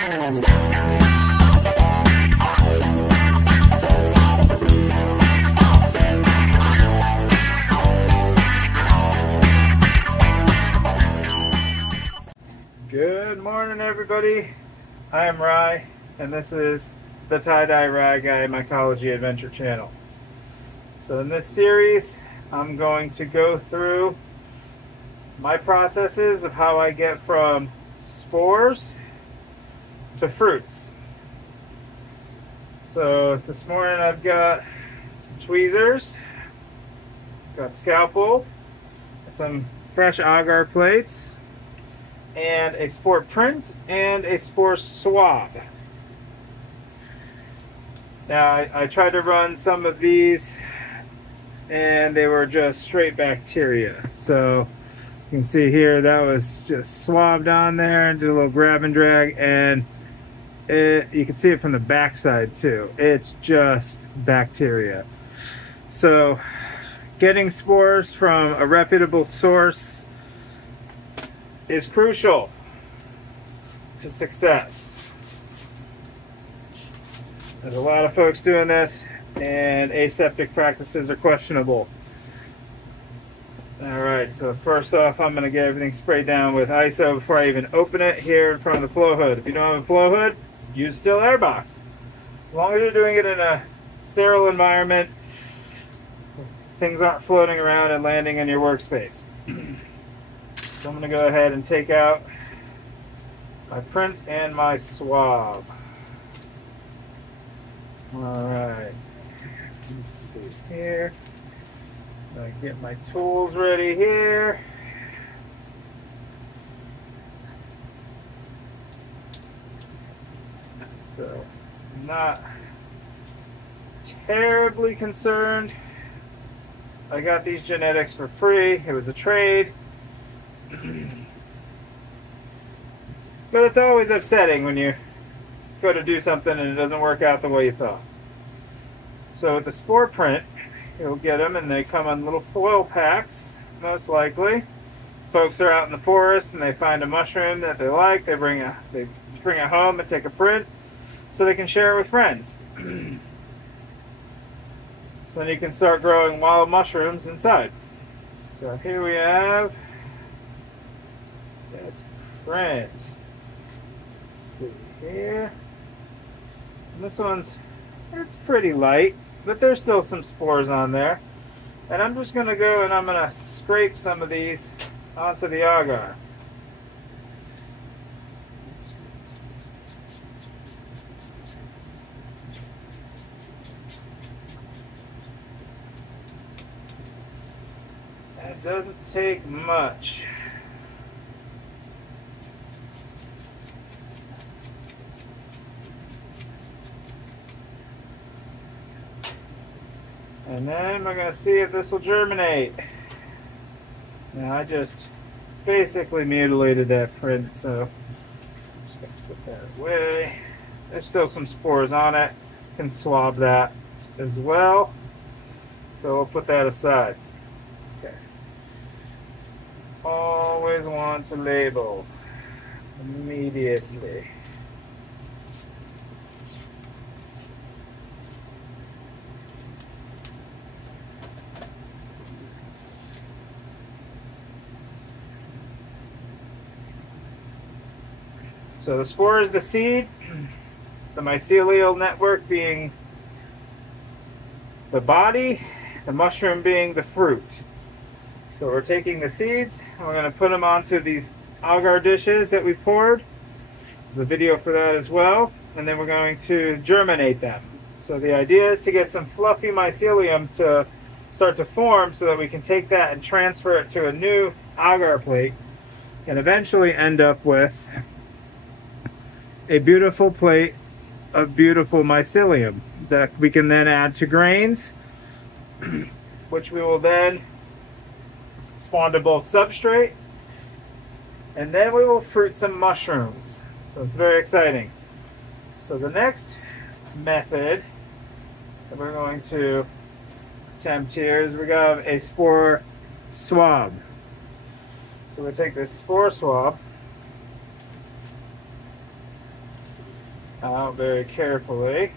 Good morning, everybody. I am Rye, and this is the Tie-Dye Rye Guy Mycology Adventure channel. So in this series, I'm going to go through my processes of how I get from spores to fruits. So this morning I've got some tweezers, got scalpel, some fresh agar plates, and a spore print and a spore swab. Now I tried to run some of these and they were just straight bacteria. So you can see here that was just swabbed on there and did a little grab and drag, and you can see it from the back side too. It's just bacteria. So getting spores from a reputable source is crucial to success. There's a lot of folks doing this, and aseptic practices are questionable. Alright, so first off, I'm going to get everything sprayed down with ISO before I even open it here in front of the flow hood. If you don't have a flow hood, use still air box. As long as you're doing it in a sterile environment, things aren't floating around and landing in your workspace. So I'm going to go ahead and take out my print and my swab. Alright, let's see here. I get my tools ready here. So I'm not terribly concerned. I got these genetics for free. It was a trade. But it's always upsetting when you go to do something and it doesn't work out the way you thought. So with the spore print, you'll get them and they come on little foil packs, most likely. Folks are out in the forest and they find a mushroom that they like. They bring it home and take a print so they can share it with friends. So then you can start growing wild mushrooms inside. So here we have this print. Let's see here. And this one's, it's pretty light, but there's still some spores on there. And I'm just going to go and I'm going to scrape some of these onto the agar. It doesn't take much. And then we're going to see if this will germinate. Now I just basically mutilated that print, so I'm just going to put that away. There's still some spores on it. Can swab that as well. So we'll put that aside. Okay. Always want to label immediately. So the spore is the seed, the mycelial network being the body, the mushroom being the fruit. So we're taking the seeds and we're going to put them onto these agar dishes that we poured. There's a video for that as well. And then we're going to germinate them. So the idea is to get some fluffy mycelium to start to form so that we can take that and transfer it to a new agar plate and eventually end up with a beautiful plate of beautiful mycelium that we can then add to grains, which we will then spawn to bulk substrate, and then we will fruit some mushrooms. So it's very exciting. So the next method that we're going to attempt here is we got a spore swab. So we take this spore swab out very carefully.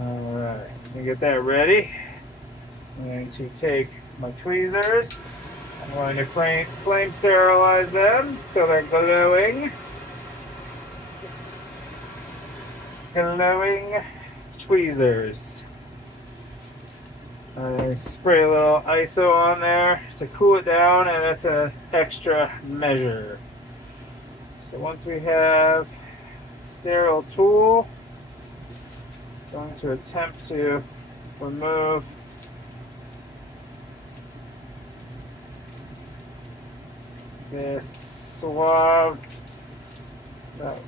Alright, let me get that ready. I'm going to take my tweezers. I'm going to flame sterilize them so they're glowing. Glowing tweezers. I spray a little ISO on there to cool it down, and that's an extra measure. So once we have sterile tool, I'm going to attempt to remove this swab without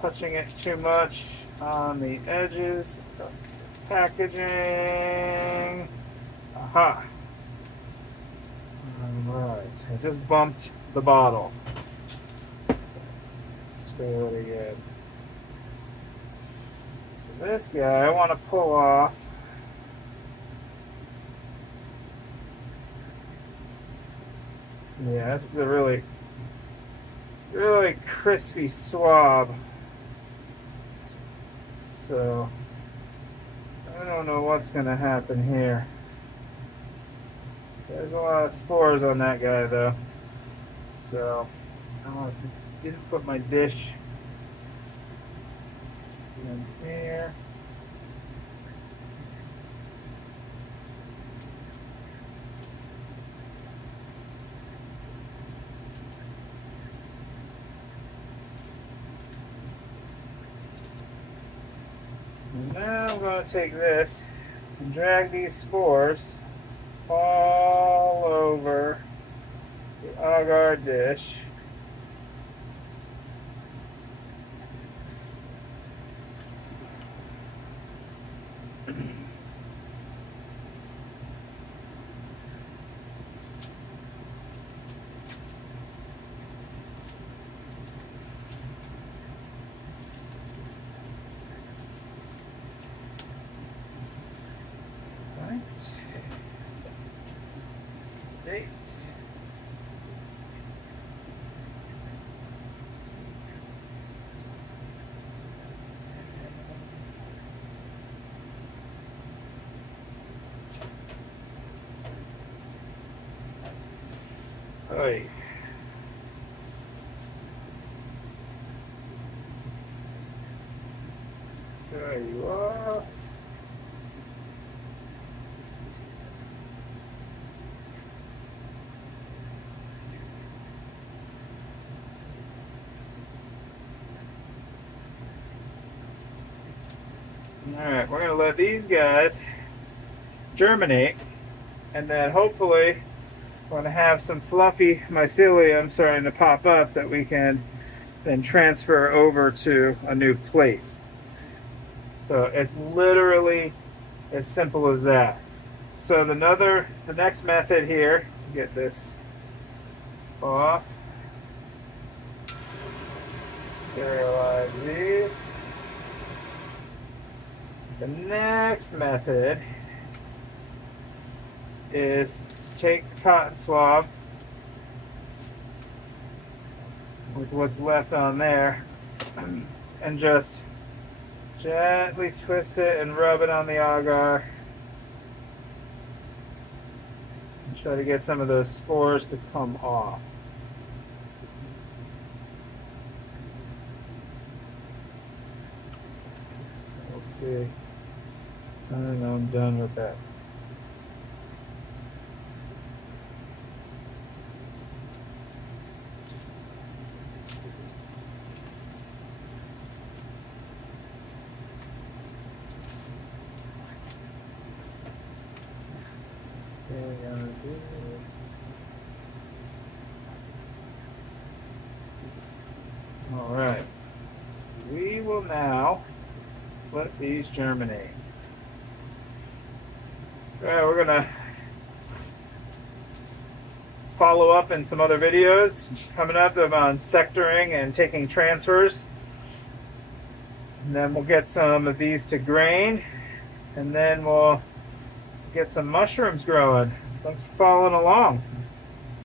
touching it too much on the edges of the packaging. Aha! Alright, I just bumped the bottle. Spray it again. So this guy I want to pull off. Yeah, this is a really crispy swab. So I don't know what's going to happen here. There's a lot of spores on that guy though. So I didn't put my dish in here. And now I'm going to take this and drag these spores all over the agar dish. Date. Oy. There you are. Alright, we're going to let these guys germinate, and then hopefully we're going to have some fluffy mycelium starting to pop up that we can then transfer over to a new plate. So it's literally as simple as that. So the next method here, to get this off, sterilize these. The next method is to take the cotton swab with what's left on there and just gently twist it and rub it on the agar. And try to get some of those spores to come off. We'll see. I don't know, I'm done with that. All right, so we will now let these germinate. All right, we're gonna follow up in some other videos coming up on sectoring and taking transfers. And then we'll get some of these to grain, and then we'll get some mushrooms growing. Thanks for following along.